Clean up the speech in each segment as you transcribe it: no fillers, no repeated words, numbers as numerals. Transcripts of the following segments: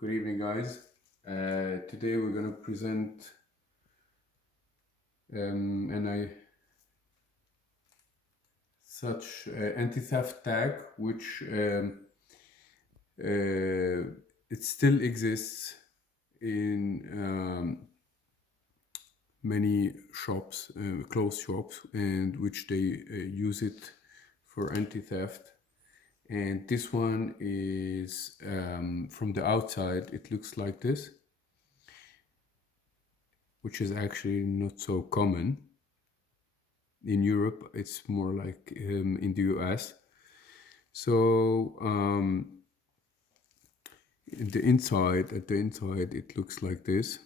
Good evening, guys. Today we're going to present an such anti-theft tag, which it still exists in many shops, clothes shops, and which they use it for anti-theft. And this one is from the outside. It looks like this, which is actually not so common. In Europe, it's more like in the US. So at the inside, it looks like this.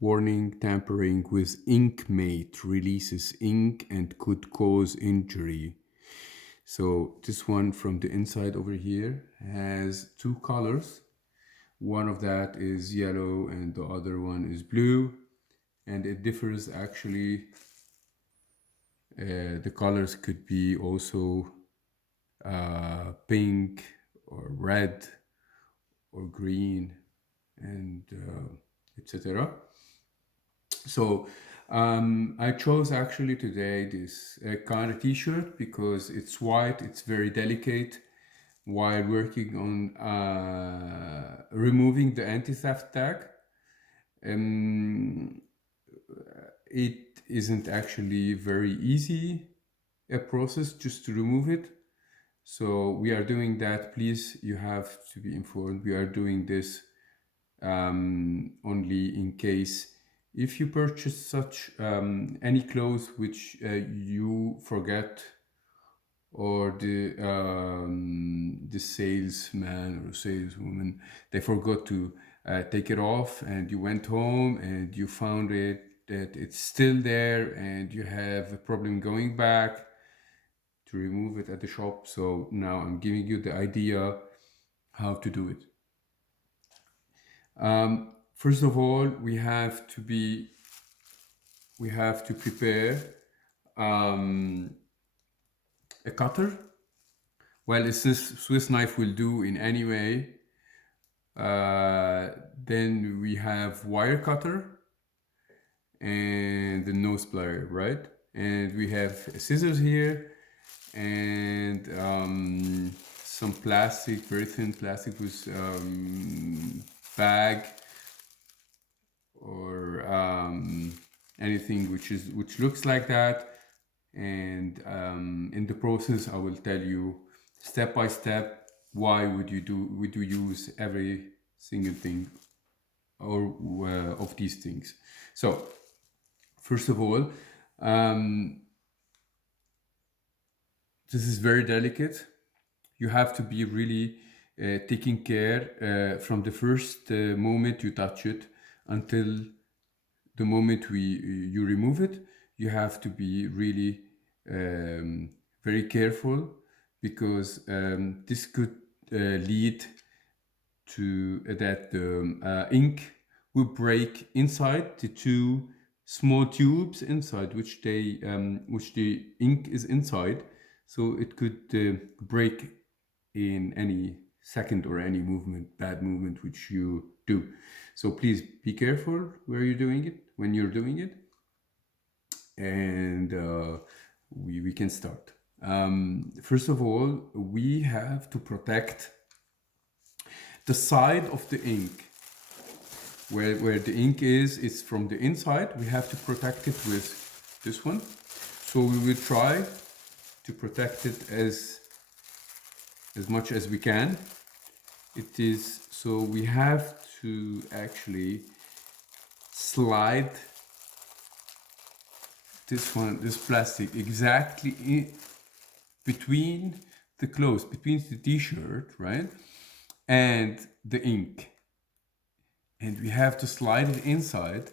Warning: tampering with ink mate releases ink and could cause injury. So this one from the inside over here has two colors. One of that is yellow and the other one is blue. And it differs actually. The colors could be also pink or red or green and etc. So I chose actually today this kind of t-shirt because it's white, it's very delicate while working on removing the anti-theft tag. Um, it isn't actually very easy a process just to remove it. So we are doing that. Please, you have to be informed. We are doing this only in case if you purchase such any clothes which you forget, or the salesman or saleswoman, they forgot to take it off, and you went home and you found it that it's still there and you have a problem going back to remove it at the shop. So now I'm giving you the idea how to do it. First of all, we have to prepare a cutter. Well, a Swiss knife will do in any way. Then we have wire cutter and the nose plier, right? And we have scissors here and some plastic, very thin plastic with bag or anything which looks like that. And in the process, I will tell you step by step why would you use every single thing or of these things. So first of all, this is very delicate. You have to be really taking care from the first moment you touch it until the moment you remove it. You have to be really very careful because this could lead to that the ink will break inside the two small tubes inside which the ink is inside, so it could break in any second or any bad movement which you do. So please be careful where you're doing it when you're doing it, and we can start. First of all, we have to protect the side of the ink. Where the ink is, it's from the inside. We have to protect it with this one. So we will try to protect it as much as we can. It is so we have to actually slide this plastic exactly between the clothes, between the t-shirt, right, and the ink. And we have to slide it inside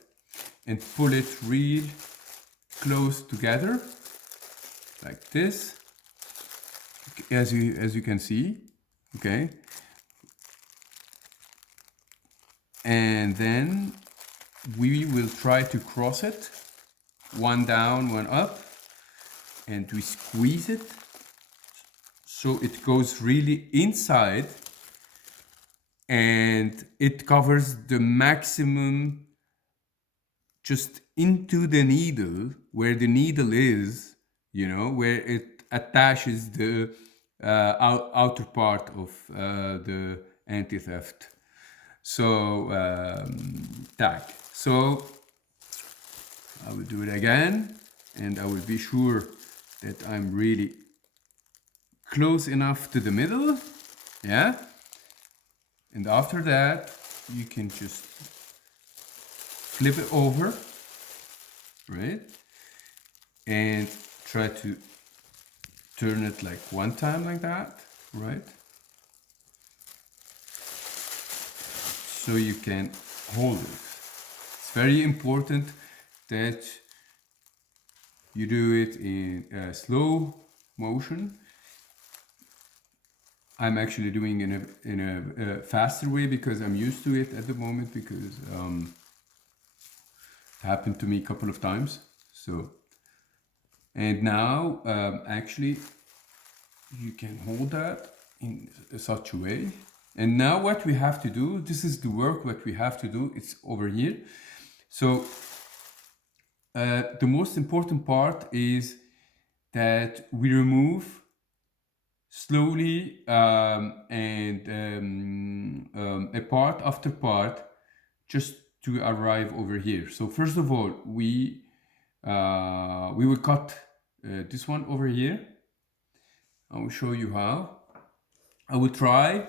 and pull it real close together like this, as you can see, okay. And then we will try to cross it, one down, one up, and we squeeze it so it goes really inside and it covers the maximum just into the needle where the needle is, where it attaches the outer part of the anti-theft tag. So I will do it again, and I will be sure that I'm really close enough to the middle. Yeah. And after that, you can just flip it over, right? And try to turn it like one time like that, right? So you can hold it. It's very important that you do it in slow motion. I'm actually doing in a faster way because I'm used to it at the moment, because it happened to me a couple of times. So, and now actually you can hold that in such a way. And now what we have to do, this is the work what we have to do, it's over here. So the most important part is that we remove slowly a part after part, just to arrive over here. So first of all, we will cut this one over here. I will show you how. I will try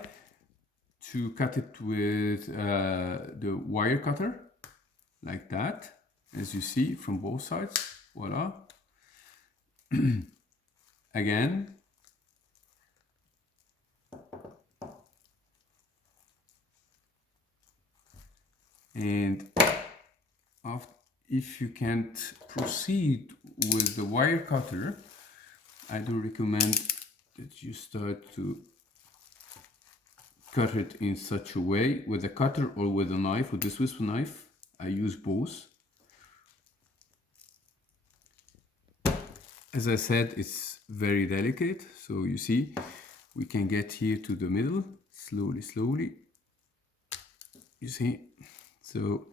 to cut it with the wire cutter, like that, as you see, from both sides. Voila. Again. And if you can't proceed with the wire cutter, I do recommend that you start to cut it in such a way with a cutter or with a knife, with the Swiss knife. I use both. As I said, it's very delicate. So you see, we can get here to the middle, slowly. You see? So,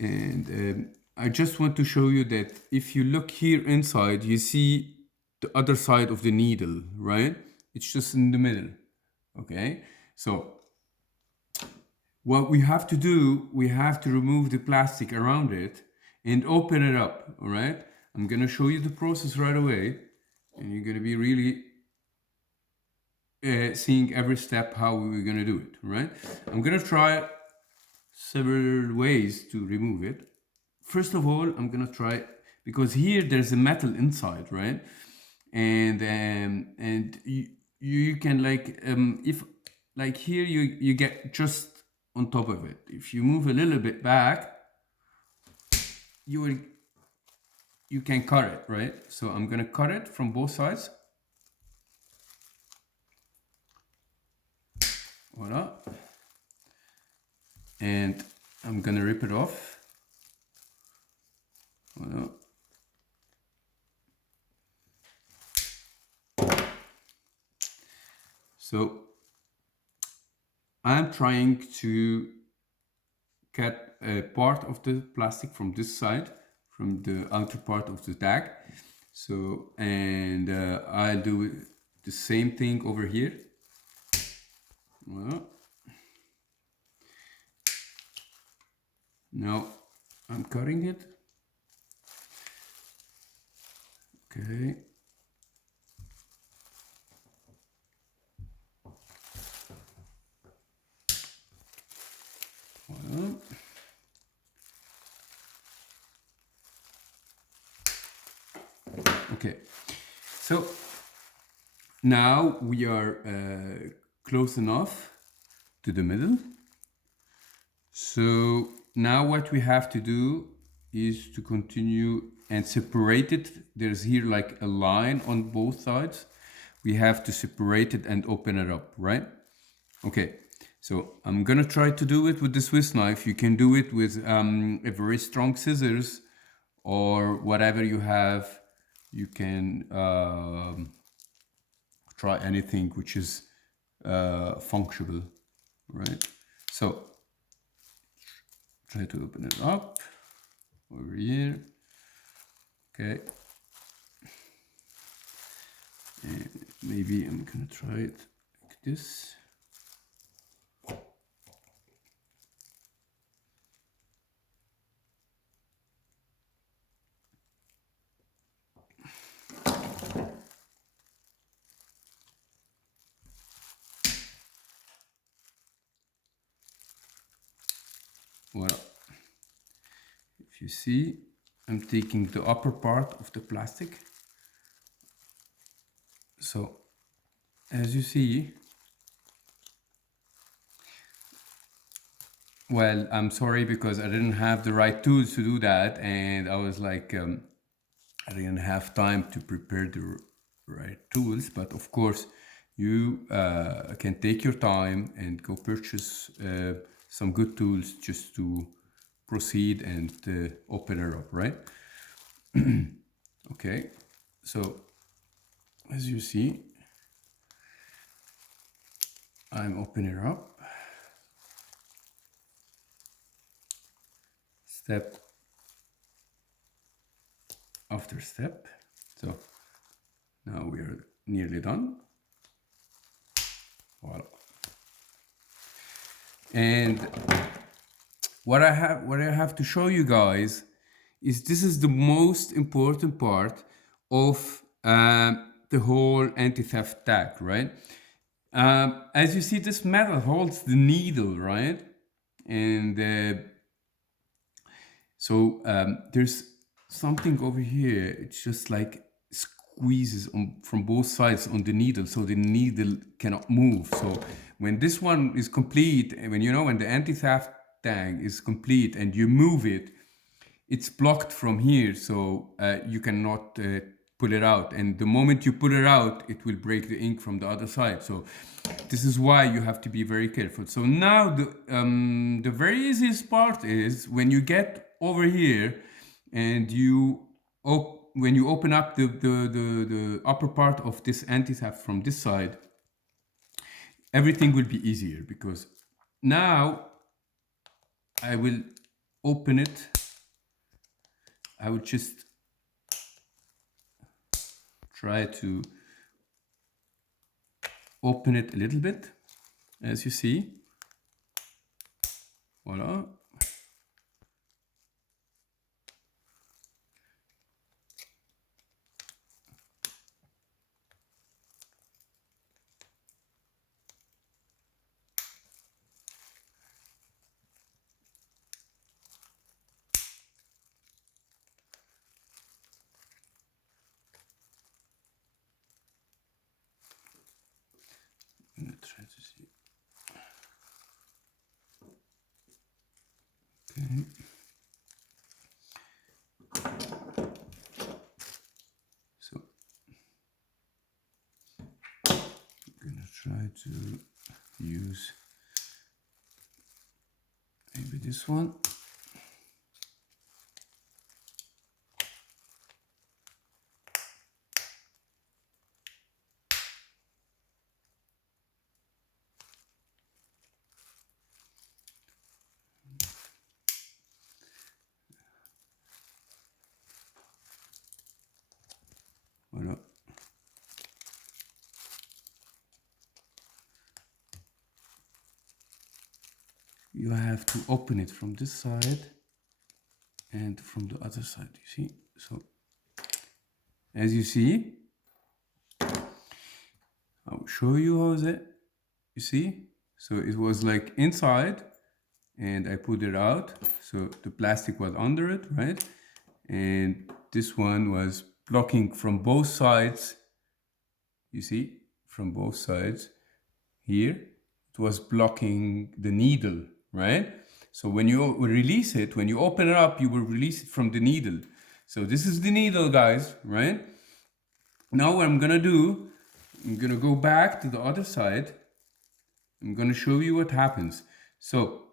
and I just want to show you that if you look here inside, you see the other side of the needle, right? It's just in the middle, okay? So what we have to do, we have to remove the plastic around it and open it up, all right? I'm gonna show you the process right away, and you're gonna be really seeing every step how we're gonna do it, right? I'm gonna try several ways to remove it. First of all, I'm gonna try, because here there's a metal inside, right? And you can like if like here you get just on top of it. If you move a little bit back, you can cut it, right? So I'm gonna cut it from both sides. Voila. And I'm gonna rip it off. Voila. So I'm trying to cut a part of the plastic from this side, from the outer part of the tag. So, and I'll do the same thing over here. Well, now I'm cutting it. Okay. Well, okay. So now we are close enough to the middle. So now what we have to do is to continue and separate it. There's here like a line on both sides. We have to separate it and open it up, right? Okay, so I'm gonna try to do it with the Swiss knife. You can do it with a very strong scissors or whatever you have. You can try anything which is functional, right? So try to open it up over here. Okay. And maybe I'm gonna try it like this. Well, if you see, I'm taking the upper part of the plastic. So as you see, well, I'm sorry because I didn't have the right tools to do that, and I was like, I didn't have time to prepare the right tools. But of course, you can take your time and go purchase some good tools just to proceed and open it up, right? Okay, so as you see, I'm opening it up step after step. So now we are nearly done. Voila. And what I have to show you guys is this is the most important part of the whole anti-theft tag, right? As you see, this metal holds the needle, right? And so there's something over here. It's just like squeezes from both sides on the needle, so the needle cannot move. So when this one is complete, and when the anti-theft tag is complete and you move it, it's blocked from here, so you cannot pull it out. And the moment you pull it out, it will break the ink from the other side. So this is why you have to be very careful. So now the very easiest part is when you get over here and when you open up the upper part of this anti-theft from this side, everything will be easier, because now I will open it. I would just try to open it a little bit, as you see. Voila. I'm gonna try to see. Okay. So I'm gonna try to use maybe this one. Voilà. You have to open it from this side and from the other side, you see? So as you see, I'll show you how's it. You see? So it was like inside and I put it out. So the plastic was under it, right? And this one was blocking from both sides. You see, from both sides here, it was blocking the needle, right? So when you release it, when you open it up, you will release it from the needle. So this is the needle, guys, right? Now what I'm gonna do, I'm gonna go back to the other side. I'm gonna show you what happens. So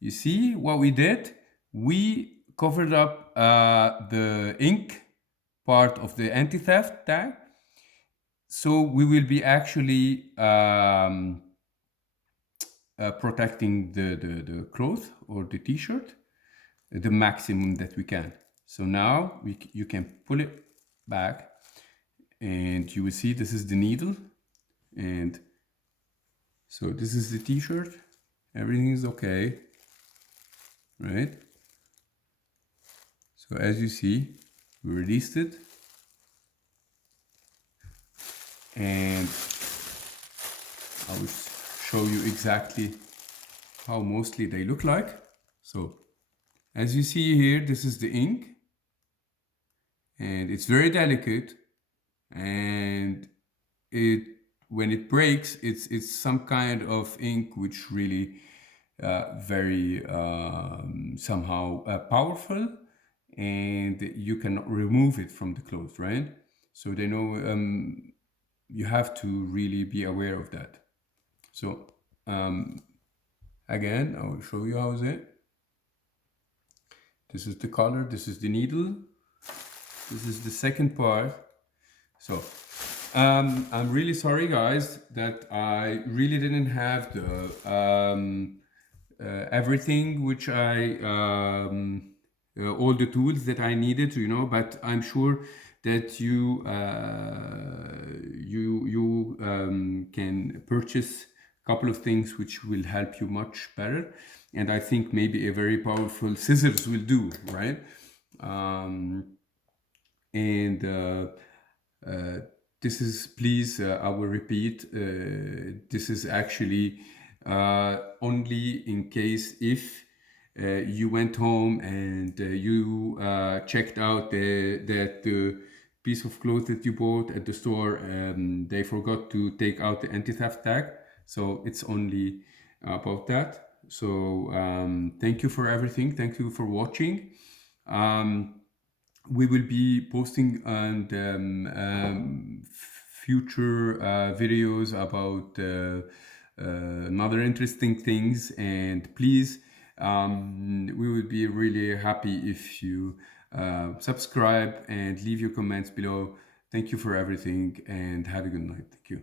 you see what we did? We covered up the ink part of the anti-theft tag. So we will be actually protecting the cloth or the t-shirt the maximum that we can. So now you can pull it back, and you will see this is the needle, and so this is the t-shirt. Everything is okay, right? So as you see, we released it, and I will show you exactly how mostly they look like. So as you see here, this is the ink, and it's very delicate, and it when it breaks, it's some kind of ink which really very somehow powerful, and you can remove it from the clothes, right? So they know you have to really be aware of that. So um, again, I will show you how is it. This is the color, this is the needle, this is the second part. So I'm really sorry, guys, that I really didn't have the everything which all the tools that I needed, but I'm sure that you can purchase a couple of things which will help you much better. And I think maybe a very powerful scissors will do, right? Um, and uh, this is, please, I will repeat, this is actually only in case if you went home and you checked out that the piece of clothes that you bought at the store, they forgot to take out the anti-theft tag. So it's only about that. So thank you for everything. Thank you for watching. Um, we will be posting and future videos about another interesting things, and please, we would be really happy if you subscribe and leave your comments below. Thank you for everything, and have a good night. Thank you.